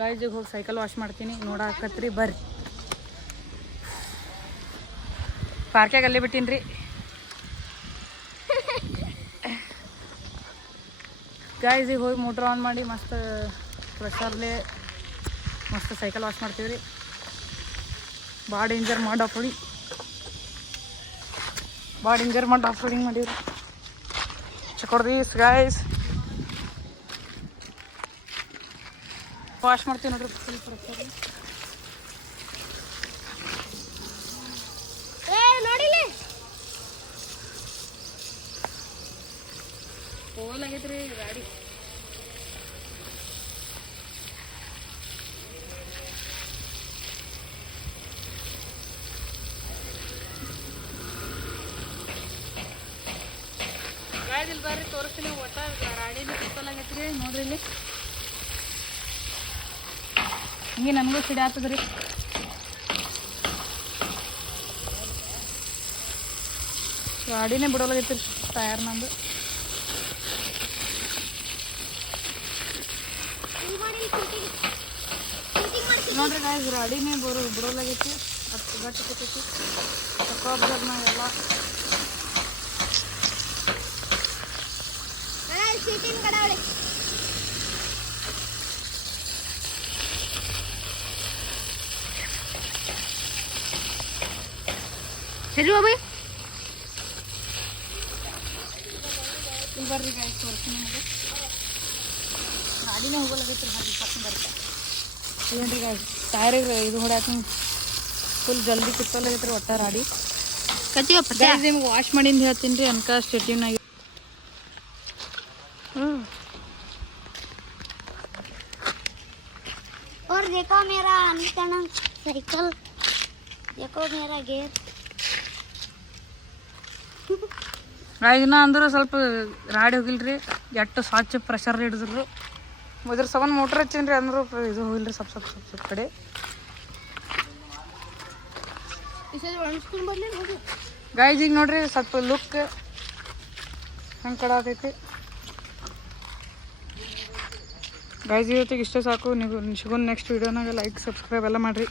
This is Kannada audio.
ಗಾಯ್ಜಿಗೆ ಹೋಗಿ ಸೈಕಲ್ ವಾಶ್ ಮಾಡ್ತೀನಿ, ನೋಡಾಕತ್ರಿ ಬರ್ರಿ. ಪಾರ್ಕ್ಯಾಗ ಅಲ್ಲೇ ಬಿಟ್ಟೀನಿ ರೀ ಗಾಯ್ಜಿಗೆ ಹೋಗಿ ಮೋಟ್ರ್ ಆನ್ ಮಾಡಿ ಮಸ್ತ್ ಪ್ರೆಷರ್ಲೆ ಮಸ್ತ್ ಸೈಕಲ್ ವಾಶ್ ಮಾಡ್ತೀವಿ ರೀ. ಭಾಳ ಡೇಂಜರ್ ಮಾಡಿ ಆಫ್ ರೋಡಿಂಗ್, ಭಾಳ ಡೇಂಜರ್ ಮಾಡಿ ಆಫ್ ರೋಡಿಂಗ್ ಮಾಡೀವಿ. ಚೆಕ್ ದಿಸ್ ಗಾಯ್ಸ್, ವಾಶ್ ಮಾಡ್ತೀವಿ ನೋಡ್ರಿ ಫುಲ್ ಪ್ರೆಷರ್. ಹೋಲಾಗೈತೆ ರೀ ಗಾಡಿ. ಗಾಡಿಲಿ ಬರ್ರಿ ತೋರಿಸ್ತೀನಿ. ಒಟ್ಟ ಗಾಡಿನ ಕಿತ್ತಲಾಗೈತೆ ರೀ ನೋಡ್ರಿ ಇಲ್ಲಿ. ಹಿಂಗೆ ನನಗೂ ಸಿಡಿ ಆಗ್ತದೆ ರೀ. ಗಾಡಿನೇ ಬಿಡೋಲಾಗೈತೆ ರೀ ಟಯರ್ ನಂದು. ನೋಡ್ರಿ ಗಾಯ್ಸ್, ಗಾಡಿನೇ ಬಿಡೋಲಾಗೈತಿ. ಅಷ್ಟು ಗಟ್ಟಿ ಕೂತೈತಿ ಎಲ್ಲ. ಸರಿ ಬಾಬಿ ಇಲ್ಲಿ ಬರ್ರಿ ಗಾಯ್ಸ್, ತೋರಿಸ್ತೀನಿ ನಿಮಗೆ. ಗಾಡಿನೇ ಹೋಗಲಾಗೈತ್ರಿ. ಬರುತ್ತೆ ಏನ್ರಿ ಗಾಯ್ಸ್, ಟೈರಿಗೆ ಇದು ಹೊಡ್ಯಾಕ ಫುಲ್ ಜಲ್ದಿ ಕಿತ್ತಲಾಗೈತ್ರಿ ಒಟ್ಟ ಗಾಡಿ. ನಿಮ್ಗೆ ವಾಶ್ ಮಾಡಿಂದ ಹೇಳ್ತೀನಿ ರೀ. ಅನ್ಕ ಸ್ಟೇಟಿವ್ನಾಗ और देखो मेरा अनटन साइकिल, देखो मेरा गेयर. ಇನ್ನ ಅಂದ್ರೆ ಸ್ವಲ್ಪ ರಾಡಿ ಹೋಗಿಲ್ರಿ. ಎಷ್ಟು ಸ್ವಚ್ಛ ಪ್ರೆಷರ್ ಹಿಡಿದ್ರು. ಇದ್ರ ಸವನ್ ಮೋಟ್ರ್ ಹಚ್ಚೀನಿ ರೀ, ಅಂದ್ರೂ ಇದು ಹೋಗಿಲ್ರಿ ಸ್ವಲ್ಪ ಕಡೆ. ಗಾಯ್ಸ್ ಈಗ ನೋಡ್ರಿ ಸ್ವಲ್ಪ ಲುಕ್ ಹಂಗೆ ಕಡೆ ಆಗೈತಿ. ಗಾಯ್ಸ್ ಇವತ್ತಿಗೆ ಇಷ್ಟೇ ಸಾಕು. ನೀವು ಸಿಗೋಣ ನೆಕ್ಸ್ಟ್ ವೀಡಿಯೋನಾಗ. ಲೈಕ್ ಸಬ್ಸ್ಕ್ರೈಬ್ ಎಲ್ಲ ಮಾಡಿರಿ.